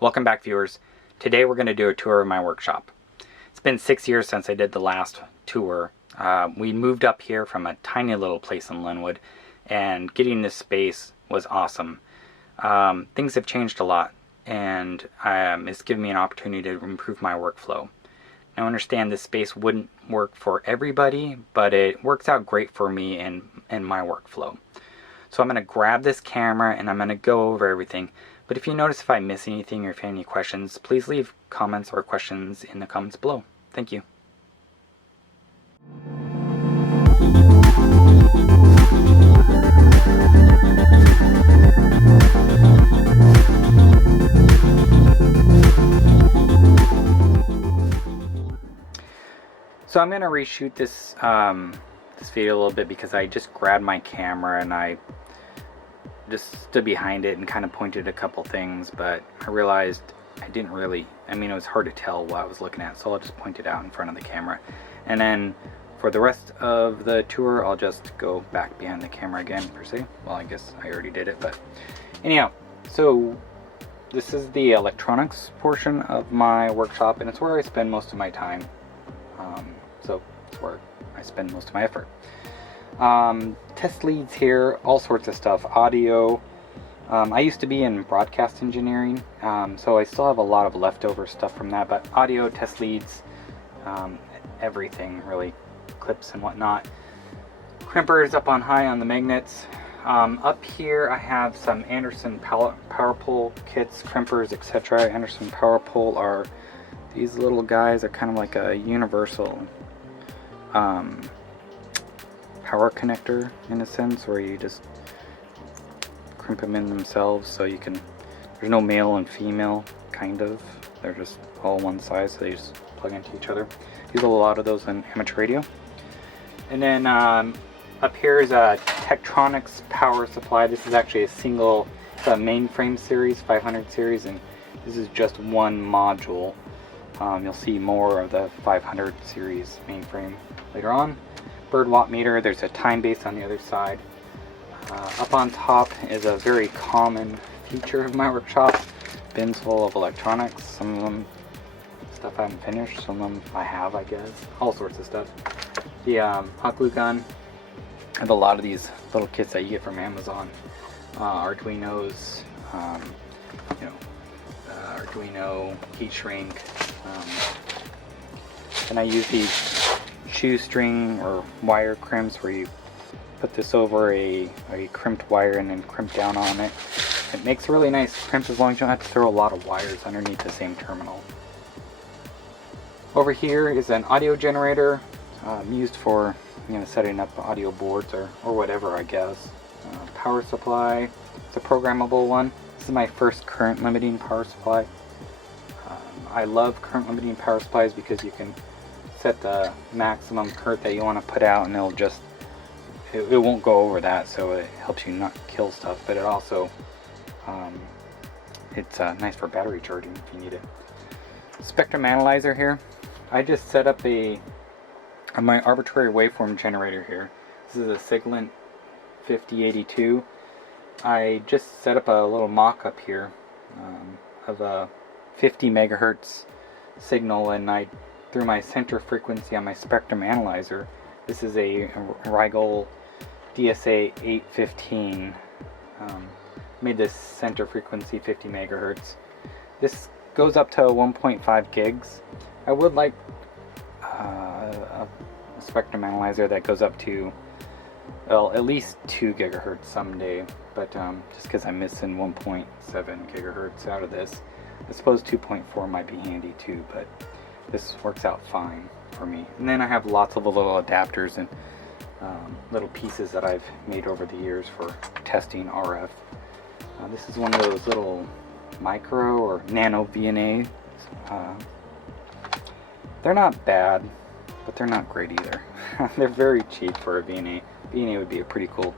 Welcome back, viewers. Today we're going to do a tour of my workshop. It's been 6 years since I did the last tour. We moved up here from a tiny little place in Linwood, and getting this space was awesome. Things have changed a lot, and it's given me an opportunity to improve my workflow. Now, I understand this space wouldn't work for everybody, but it works out great for me and my workflow. So I'm going to grab this camera and I'm going to go over everything. But if you notice if I miss anything or if you have any questions, please leave comments or questions in the comments below. Thank you. So I'm going to reshoot this this video a little bit because I just grabbed my camera and I just stood behind it and kind of pointed a couple things, but I realized I didn't really, it was hard to tell what I was looking at, so I'll just point it out in front of the camera. And then for the rest of the tour, I'll just go back behind the camera again, per se. Well, I guess I already did it, but anyhow, so this is the electronics portion of my workshop, and it's where I spend most of my time. So it's where I spend most of my effort. Test leads here, all sorts of stuff, audio. I used to be in broadcast engineering, so I still have a lot of leftover stuff from that, but audio, test leads, everything really, clips and whatnot. Crimpers up on high on the magnets. Up here I have some Anderson Powerpole kits, crimpers, etc. Anderson Powerpole are these little guys, are kind of like a universal power connector in a sense, where you just crimp them in themselves, so you can, there's no male and female, kind of, they're just all one size, so they just plug into each other. Use a lot of those in amateur radio. And then up here is a Tektronix power supply. This is actually a single, it's a mainframe series, 500 series, and this is just one module. You'll see more of the 500 series mainframe later on. Bird Wattmeter, there's a time base on the other side. Up on top is a very common feature of my workshop, bins full of electronics. Some of them stuff I haven't finished, some of them I have, I guess, all sorts of stuff. The hot glue gun, I have a lot of these little kits that you get from Amazon. Arduinos, Arduino, heat shrink, and I use these shoestring or wire crimps where you put this over a crimped wire and then crimp down on it. It makes a really nice crimp as long as you don't have to throw a lot of wires underneath the same terminal. Over here is an audio generator used for setting up audio boards or whatever, I guess. Power supply, it's a programmable one. This is my first current limiting power supply. I love current limiting power supplies because you can set the maximum current that you want to put out, and it'll just, it won't go over that, so it helps you not kill stuff, but it also, it's nice for battery charging if you need it. Spectrum analyzer here. I just set up my arbitrary waveform generator here. This is a Siglent 5082. I just set up a little mock-up here of a 50 megahertz signal, and I through my center frequency on my spectrum analyzer. This is a Rigol DSA 815. Made this center frequency 50 megahertz. This goes up to 1.5 gigs. I would like a spectrum analyzer that goes up to, well, at least 2 gigahertz someday, but just because I'm missing 1.7 gigahertz out of this, I suppose 2.4 might be handy too, but this works out fine for me. And then I have lots of little adapters and little pieces that I've made over the years for testing RF. This is one of those little micro or nano VNA. They're not bad, but they're not great either. They're very cheap for a VNA. VNA would be a pretty cool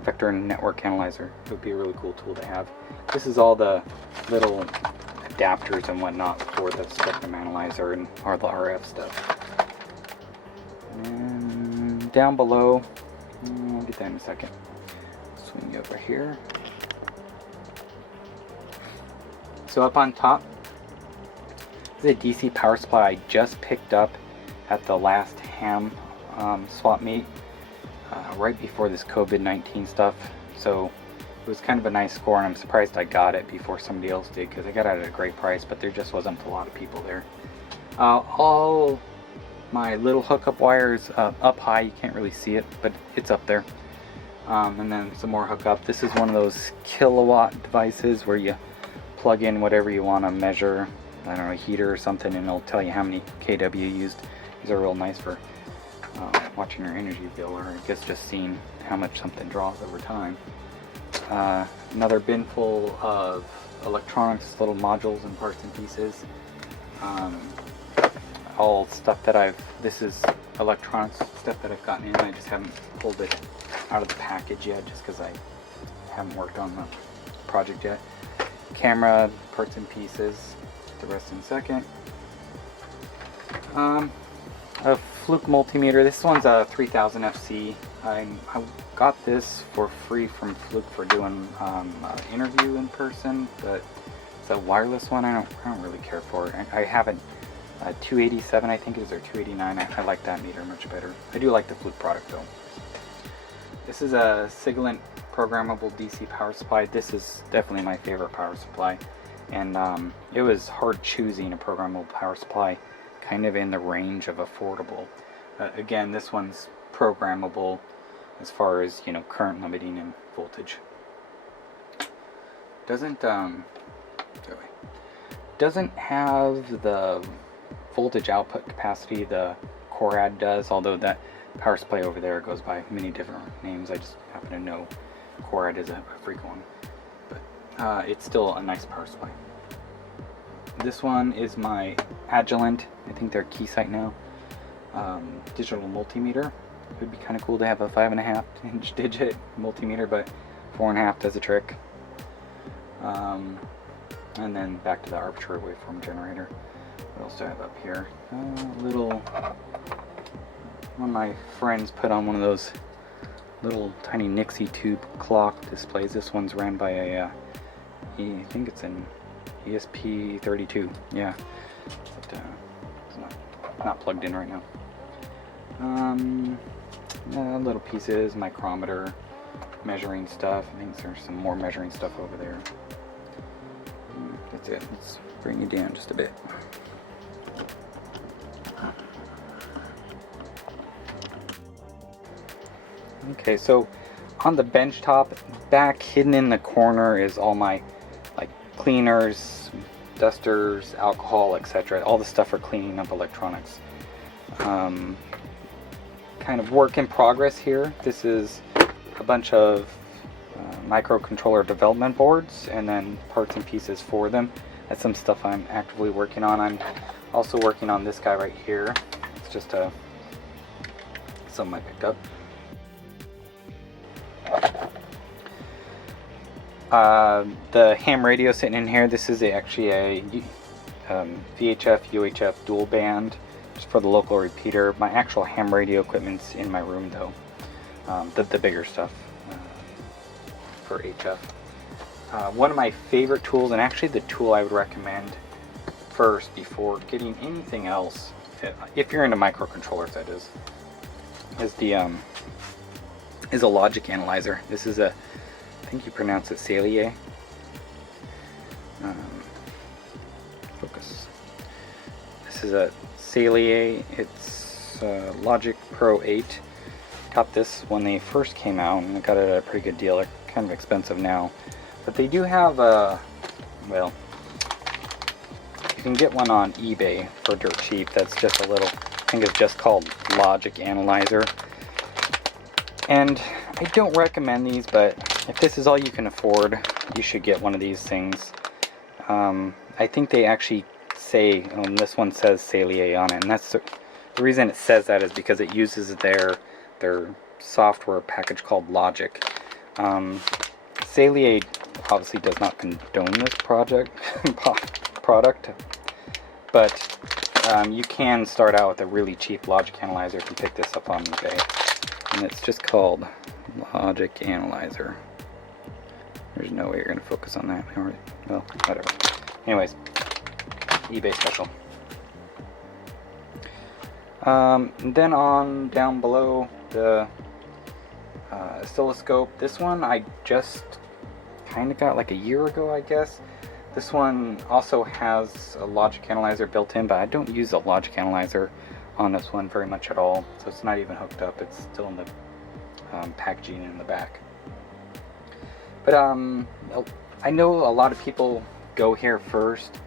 vector network analyzer. It would be a really cool tool to have. This is all the little adapters and whatnot for the spectrum analyzer and all the RF stuff. And down below, I'll get that in a second. Swing over here. So up on top is a DC power supply I just picked up at the last ham swap meet right before this COVID-19 stuff. So it was kind of a nice score, and I'm surprised I got it before somebody else did, because I got it at a great price, but there just wasn't a lot of people there. All my little hookup wires up high, you can't really see it, but it's up there. And then some more hookup. This is one of those kilowatt devices where you plug in whatever you want to measure, I don't know, a heater or something, and it'll tell you how many kW you used. These are real nice for watching your energy bill, or I guess just seeing how much something draws over time. Another bin full of electronics, little modules and parts and pieces. All stuff that this is electronics stuff that I've gotten in. I just haven't pulled it out of the package yet, just because I haven't worked on the project yet. Camera, parts and pieces, the rest in a second. A Fluke multimeter. This one's a 3000 FC. I got this for free from Fluke for doing an interview in person, but it's a wireless one. I don't really care for it. I have a 287, I think it is, or 289. I like that meter much better. I do like the Fluke product though. This is a Siglent programmable DC power supply. This is definitely my favorite power supply, and it was hard choosing a programmable power supply kind of in the range of affordable. Again, this one's programmable as far as, you know, current limiting and voltage. Doesn't have the voltage output capacity the Korad does, although that power supply over there goes by many different names. I just happen to know Korad is a freak one, but it's still a nice power supply. This one is my Agilent, I think they're Keysight now, digital multimeter. It would be kind of cool to have a 5.5 inch digit multimeter, but 4.5 does the trick. And then back to the arbitrary waveform generator. What else do I have up here? One of my friends put on one of those little tiny Nixie tube clock displays. This one's ran by a, I think it's an ESP32. Yeah, but it's not plugged in right now. Little pieces, micrometer, measuring stuff. I think there's some more measuring stuff over there. That's it. Let's bring you down just a bit. Okay, so on the bench top, back hidden in the corner is all my cleaners, dusters, alcohol, etc. All the stuff for cleaning up electronics. Kind of work in progress here. This is a bunch of microcontroller development boards and then parts and pieces for them. That's some stuff I'm actively working on. I'm also working on this guy right here. It's just something I picked up. The ham radio sitting in here, this is actually a VHF UHF dual band, just for the local repeater. My actual ham radio equipment's in my room though, the bigger stuff for HF. One of my favorite tools, and actually the tool I would recommend first before getting anything else, if you're into microcontrollers that is a logic analyzer. This is I think you pronounce it Saleae. Focus. This is a Saleae. It's Logic Pro 8. Got this when they first came out, and I got it at a pretty good deal. They're kind of expensive now, but they do have well, you can get one on eBay for dirt cheap. That's just a little, I think it's just called Logic Analyzer. And I don't recommend these, but if this is all you can afford, you should get one of these things. I think they actually say, this one says Saleae on it, and that's the reason it says that is because it uses their software package called Logic. Saleae obviously does not condone this product, but you can start out with a really cheap Logic Analyzer if you pick this up on eBay. And it's just called Logic Analyzer. There's no way you're going to focus on that. Well, whatever. Anyways, eBay special. And then on down below, the oscilloscope. This one I just kind of got like a year ago, I guess. This one also has a logic analyzer built in, but I don't use a logic analyzer on this one very much at all, so it's not even hooked up. It's still in the packaging in the back. But I know a lot of people go here first,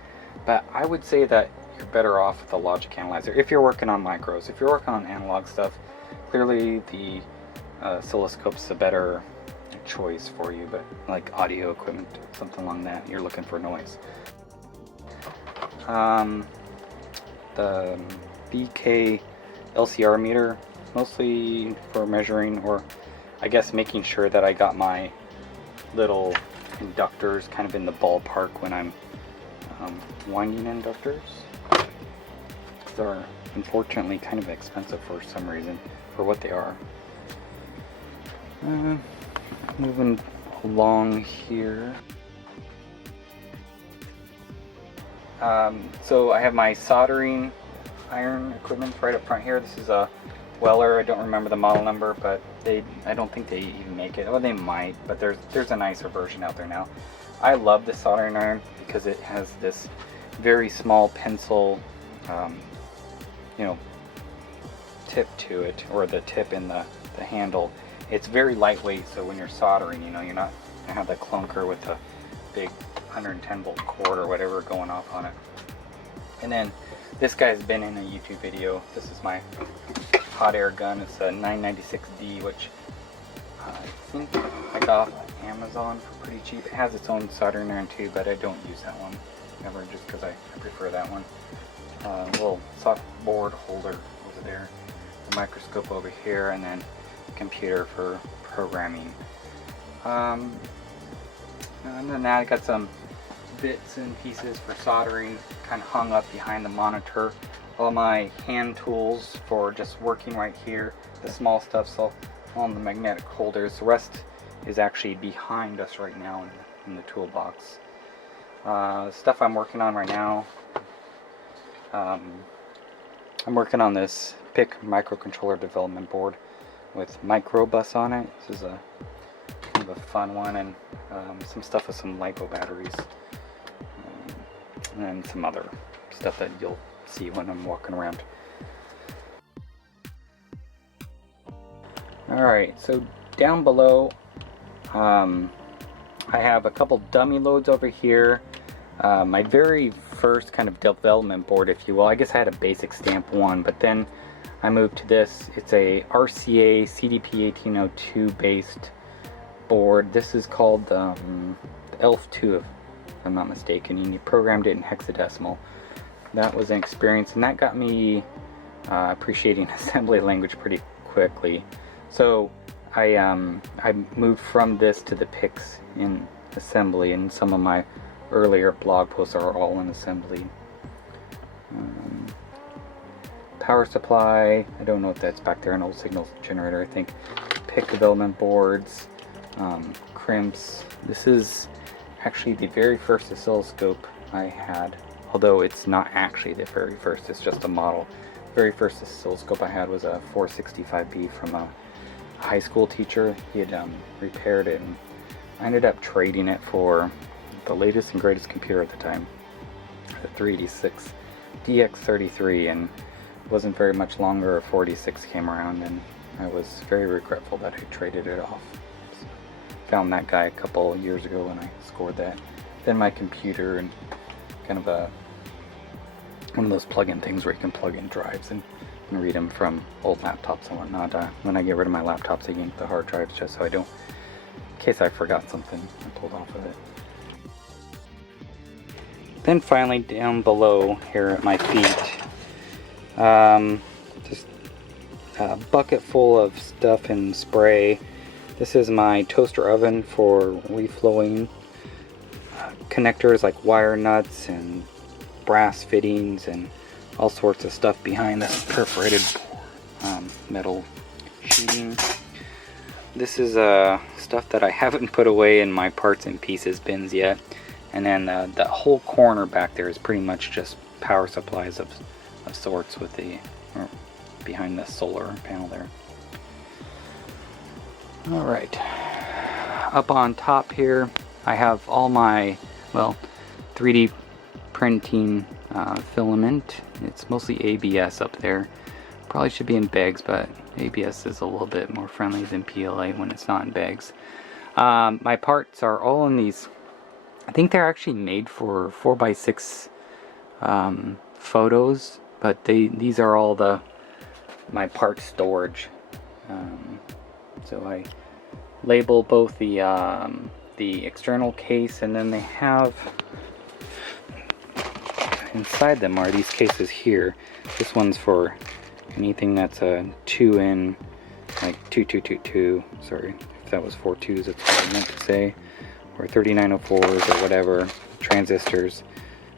but I would say that you're better off with the logic analyzer if you're working on micros. If you're working on analog stuff, clearly the oscilloscope's a better choice for you, but like audio equipment, something along that, you're looking for noise. The B&K LCR meter, mostly for measuring, or I guess making sure that I got my little inductors kind of in the ballpark when I'm winding inductors. They're unfortunately kind of expensive for some reason, for what they are. Moving along here. So I have my soldering iron equipment right up front here. This is a Weller. I don't remember the model number, but I don't think they even make it. Oh, they might, but there's a nicer version out there now. I love this soldering iron because it has this very small pencil, tip to it, or the tip in the handle. It's very lightweight, so when you're soldering, you're not gonna have that clunker with the big 110 volt cord or whatever going off on it. And then this guy's been in a YouTube video. This is my hot air gun. It's a 996D, which I think I got off Amazon for pretty cheap. It has its own soldering iron too, but I don't use that one ever, just because I prefer that one. Little soft board holder over there, the microscope over here, and then computer for programming. And then I got some bits and pieces for soldering kind of hung up behind the monitor. All my hand tools for just working right here. The small stuff's all on the magnetic holders. The rest is actually behind us right now in the toolbox. Stuff I'm working on right now. I'm working on this PIC microcontroller development board with microbus on it. This is a kind of a fun one, and some stuff with some LiPo batteries, and some other stuff that you'll see when I'm walking around. Alright, so down below I have a couple dummy loads over here. My very first kind of development board, if you will. I guess I had a basic stamp one, but then I moved to this. It's a RCA CDP-1802 based board. This is called the ELF II, if I'm not mistaken, and you programmed it in hexadecimal. That was an experience, and that got me appreciating assembly language pretty quickly. So I moved from this to the PICs in assembly, and some of my earlier blog posts are all in assembly. Power supply, I don't know if that's back there, an old signal generator, I think. PIC development boards, crimps. This is actually the very first oscilloscope I had, although it's not actually the very first, it's just a model. The very first oscilloscope I had was a 465B from a high school teacher. He had repaired it, and I ended up trading it for the latest and greatest computer at the time, the 386 DX33, and it wasn't very much longer a 46 came around, and I was very regretful that I traded it off. So, found that guy a couple years ago when I scored that. Then my computer, and kind of one of those plug-in things where you can plug in drives and read them from old laptops and whatnot. When I get rid of my laptops, I get the hard drives just so I don't, in case I forgot something, I pulled off of it. Then finally down below here at my feet, just a bucket full of stuff and spray. This is my toaster oven for reflowing, connectors like wire nuts and brass fittings and all sorts of stuff behind this perforated metal sheeting. This is stuff that I haven't put away in my parts and pieces bins yet, And then the whole corner back there is pretty much just power supplies of sorts with the behind the solar panel there. Alright, up on top here I have all my, well, 3D printing filament. It's mostly ABS up there. Probably should be in bags, but ABS is a little bit more friendly than PLA when it's not in bags. My parts are all in these, I think they're actually made for 4x6 photos, but these are all my part storage. So I label both the external case, and then they have inside them are these cases here. This one's for anything that's a 2N, like 2222. Sorry if that was 4 2s, that's what I meant to say, or 3904s or whatever, transistors.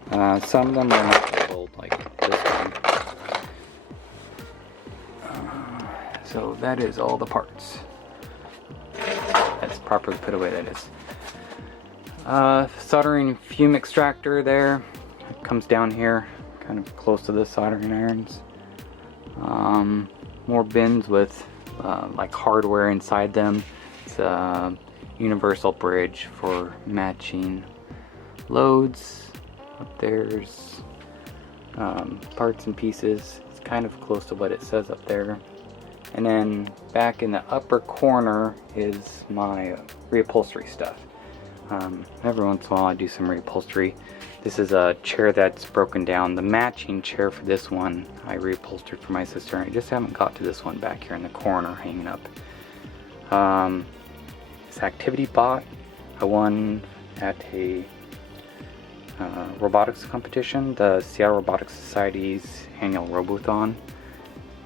Some of them are not labeled, like this one. So that is all the parts. That's properly put away, that is. Soldering fume extractor there. It comes down here, kind of close to the soldering irons. More bins with like hardware inside them. It's a universal bridge for matching loads. Up there's parts and pieces. It's kind of close to what it says up there. And then back in the upper corner is my reupholstery stuff. Every once in a while I do some reupholstery. This is a chair that's broken down. The matching chair for this one I reupholstered for my sister, and I just haven't got to this one back here in the corner hanging up. This activity bot I won at a robotics competition, the Seattle Robotics Society's annual Robothon.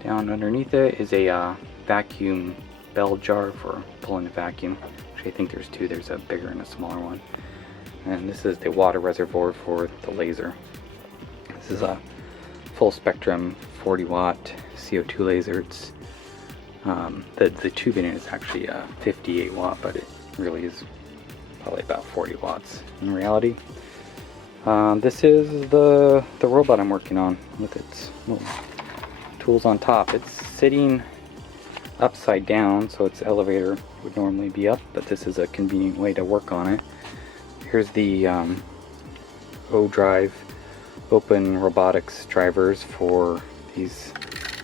Down underneath it is a vacuum bell jar for pulling the vacuum. Actually, I think there's two. There's a bigger and a smaller one. And this is the water reservoir for the laser. This is a full spectrum 40 watt CO2 laser. It's the tube in it is actually 58 watt, but it really is probably about 40 watts in reality. This is the robot I'm working on with its little tools on top. It's sitting upside down, so its elevator would normally be up, but this is a convenient way to work on it. Here's the O-Drive open robotics drivers for these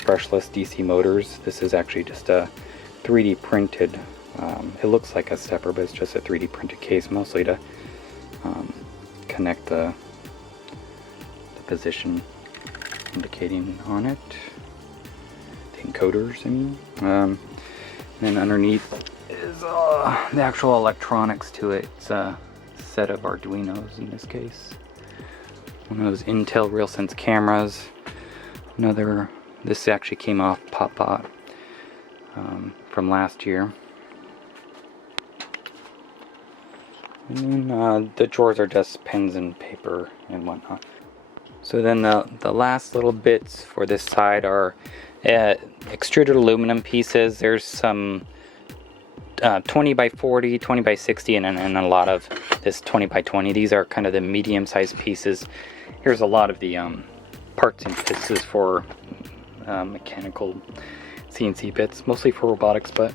brushless DC motors. This is actually just a 3D printed, it looks like a stepper, but it's just a 3D printed case, mostly to connect the position indicating on it. The encoders, I mean. And then underneath is the actual electronics to it. It's a set of Arduinos in this case. One of those Intel RealSense cameras. Another, this actually came off PopBot from last year. And then the drawers are just pens and paper and whatnot. So then the last little bits for this side are extruded aluminum pieces. There's some 20 by 40, 20 by 60, and a lot of this 20 by 20. These are kind of the medium sized pieces. Here's a lot of the parts and pieces for mechanical CNC bits, mostly for robotics, but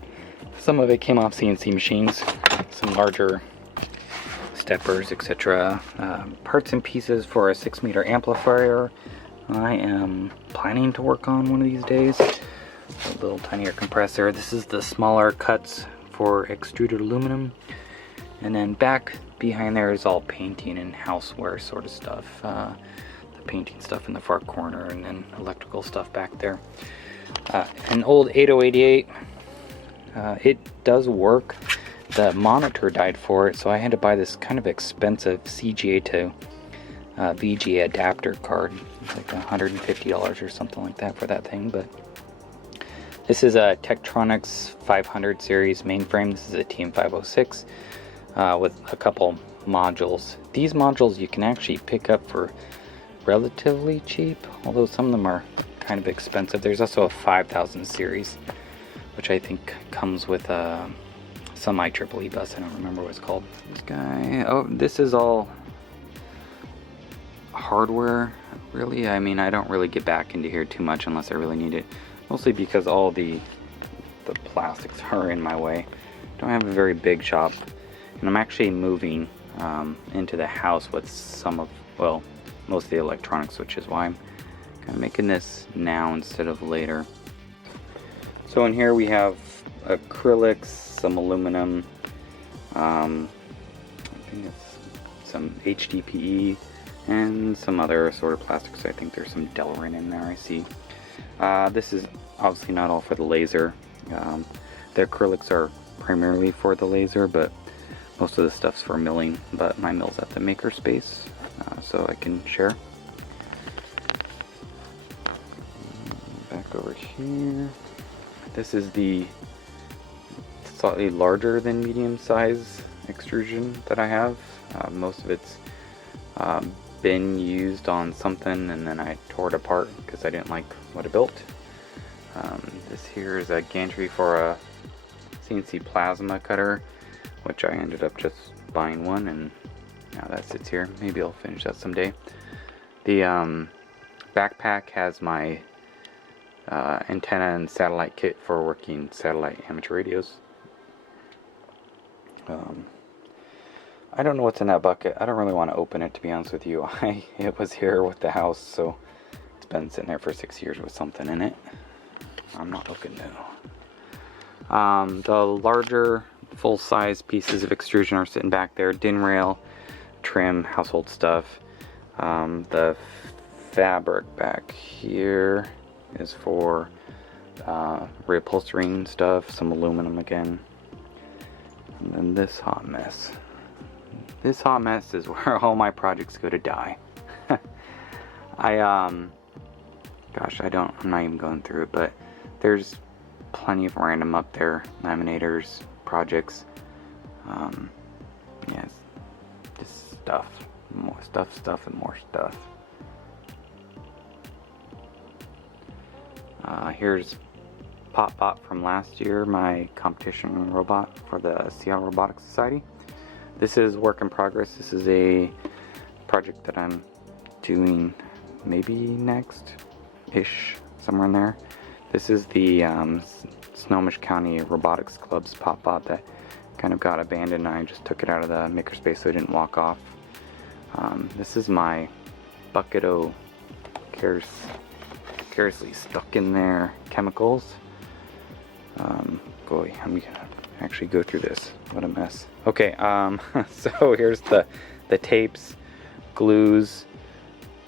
some of it came off CNC machines, some larger steppers, etc. Parts and pieces for a 6-meter amplifier. I am planning to work on one of these days. A little tinier compressor. This is the smaller cuts for extruded aluminum. And then back behind there is all painting and houseware sort of stuff. The painting stuff in the far corner, and then electrical stuff back there. An old 8088. It does work. The monitor died for it, so I had to buy this kind of expensive CGA to VGA adapter card. It's like $150 or something like that for that thing. But this is a Tektronix 500 series mainframe. This is a TM506 with a couple modules. These modules you can actually pick up for relatively cheap, although some of them are kind of expensive. There's also a 5000 series, which I think comes with some IEEE bus. I don't remember what it's called. This guy, oh, this is all hardware, really. I mean, I don't really get back into here too much unless I really need it. Mostly because all the plastics are in my way. Don't have a very big shop, and I'm actually moving into the house with some of, well, most of the electronics, which is why I'm kind of making this now instead of later. So in here we have acrylics, some aluminum, I think it's some HDPE, and some other sort of plastics. I think there's some Delrin in there, I see. This is obviously not all for the laser. The acrylics are primarily for the laser, but most of the stuff's for milling, but my mill's at the makerspace, so I can share. Back over here. This is the slightly larger than medium size extrusion that I have. Most of it's been used on something and then I tore it apart because I didn't like what it built. This here is a gantry for a CNC plasma cutter, which I ended up just buying one, and now that sits here. Maybe I'll finish that someday. The backpack has my antenna and satellite kit for working satellite amateur radios. I don't know what's in that bucket. I don't really want to open it, to be honest with you. It was here with the house, so it's been sitting there for 6 years with something in it. I'm not looking new. The larger full-size pieces of extrusion are sitting back there. DIN rail, trim, household stuff. The fabric back here is for reupholstering stuff, some aluminum again. And then this hot mess. This hot mess is where all my projects go to die. I'm not even going through it, but there's plenty of random up there, laminators, projects, yeah, just stuff, more stuff, and more stuff. Here's Pop from last year, my competition robot for the Seattle Robotics Society. This is work in progress. This is a project that I'm doing maybe next-ish, somewhere in there. This is the Snohomish County Robotics Club's Pop-Bot that kind of got abandoned, and I just took it out of the makerspace so it didn't walk off. This is my bucket of carelessly stuck in there chemicals. Boy, I'm gonna actually go through this. What a mess. Okay, so here's the tapes, glues.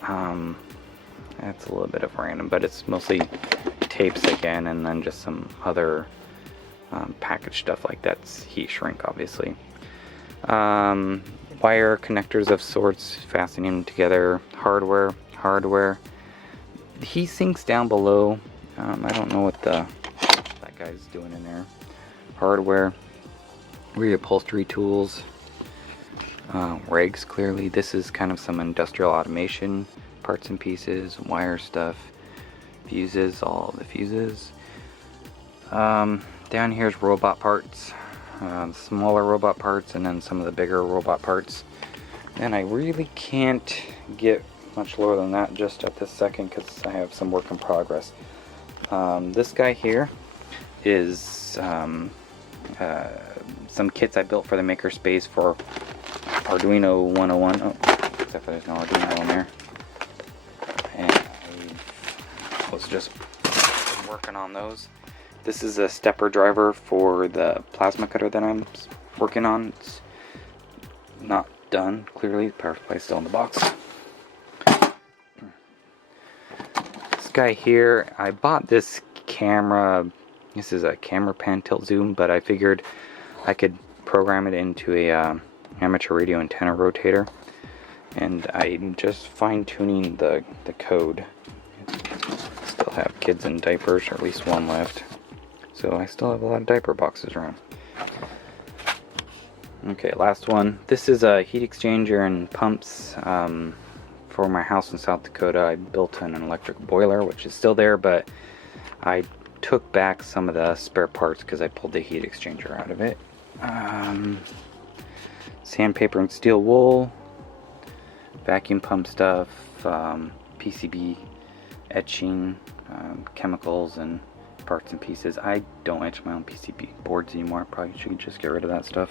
That's a little bit of random, but it's mostly tapes again, and then just some other package stuff like that's heat shrink, obviously. Wire connectors of sorts, fastening them together. Hardware. The heat sinks down below. I don't know what that guy's doing in there. Hardware. Reupholstery tools. Rigs, clearly. This is kind of some industrial automation parts and pieces, wire stuff, fuses, all the fuses. Down here's robot parts, smaller robot parts, and then some of the bigger robot parts. And I really can't get much lower than that just at this second because I have some work in progress. This guy here is some kits I built for the makerspace for Arduino 101. Oh, except for there's no Arduino in there. And I was just working on those. This is a stepper driver for the plasma cutter that I'm working on. It's not done, clearly. The power supply is still in the box. This guy here, I bought this camera. This is a camera pan tilt zoom, but I figured I could program it into a amateur radio antenna rotator, and I'm just fine-tuning the code. Still have kids in diapers, or at least one left, so I still have a lot of diaper boxes around. Okay, last one. This is a heat exchanger and pumps for my house in South Dakota. I built an electric boiler, which is still there, but I took back some of the spare parts because I pulled the heat exchanger out of it. Sandpaper and steel wool, vacuum pump stuff, PCB etching, chemicals and parts and pieces. I don't etch my own PCB boards anymore. Probably should just get rid of that stuff.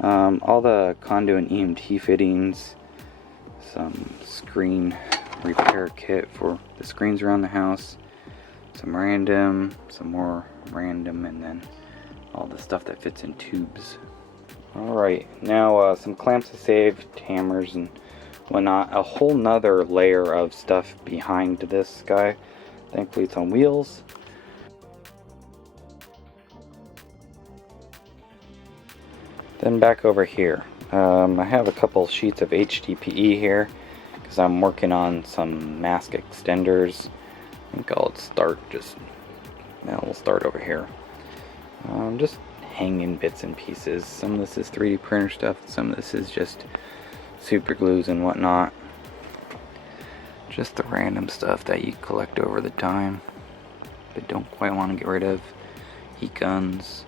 All the conduit and EMT fittings, some screen repair kit for the screens around the house, some random, some more random, and then all the stuff that fits in tubes. Alright, now some clamps to save, hammers and whatnot. A whole nother layer of stuff behind this guy. Thankfully it's on wheels. Then back over here, I have a couple sheets of HDPE here because I'm working on some mask extenders. I think I'll start we'll start over here. Just hanging bits and pieces. Some of this is 3D printer stuff, some of this is just super glues and whatnot. Just the random stuff that you collect over the time but don't quite want to get rid of. Heat guns,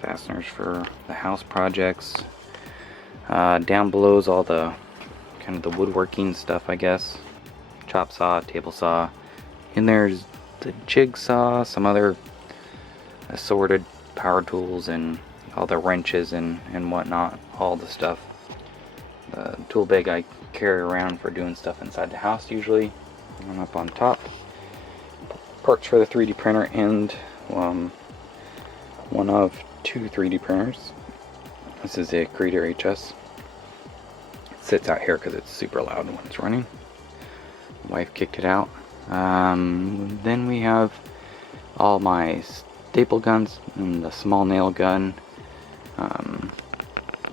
fasteners for the house projects. Down below is all the kind of the woodworking stuff, I guess. Chop saw, table saw. And there's the jigsaw, some other assorted power tools, and all the wrenches and whatnot, all the stuff. The tool bag I carry around for doing stuff inside the house usually. And up on top, parts for the 3D printer and one of 2 3D printers. This is a Creator HS. It sits out here because it's super loud when it's running. Wife kicked it out. Then we have all my staple guns and the small nail gun,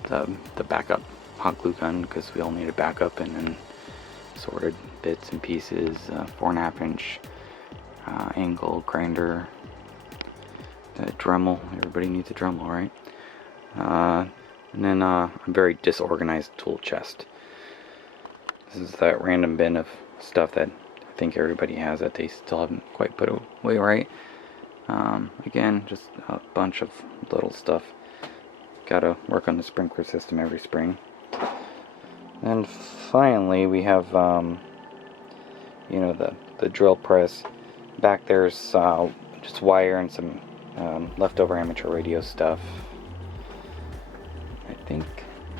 the backup hot glue gun because we all need a backup, and then sorted bits and pieces, 4.5 inch angle grinder, the Dremel. Everybody needs a Dremel, right? And then a very disorganized tool chest. This is that random bin of stuff that I think everybody has that they still haven't quite put away right. Again, just a bunch of little stuff. Gotta work on the sprinkler system every spring. And finally we have you know, the drill press. Back there's just wire and some leftover amateur radio stuff. I think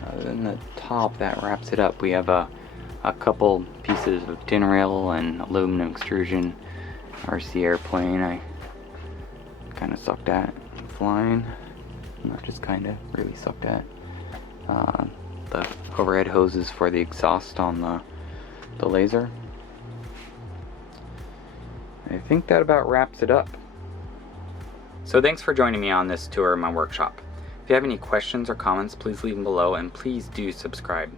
other than the top, that wraps it up. We have a couple pieces of tin rail and aluminum extrusion. RC airplane I kind of sucked at flying. Not just kind of, really sucked at. The overhead hoses for the exhaust on the laser. I think that about wraps it up. So thanks for joining me on this tour of my workshop. If you have any questions or comments, please leave them below, and please do subscribe.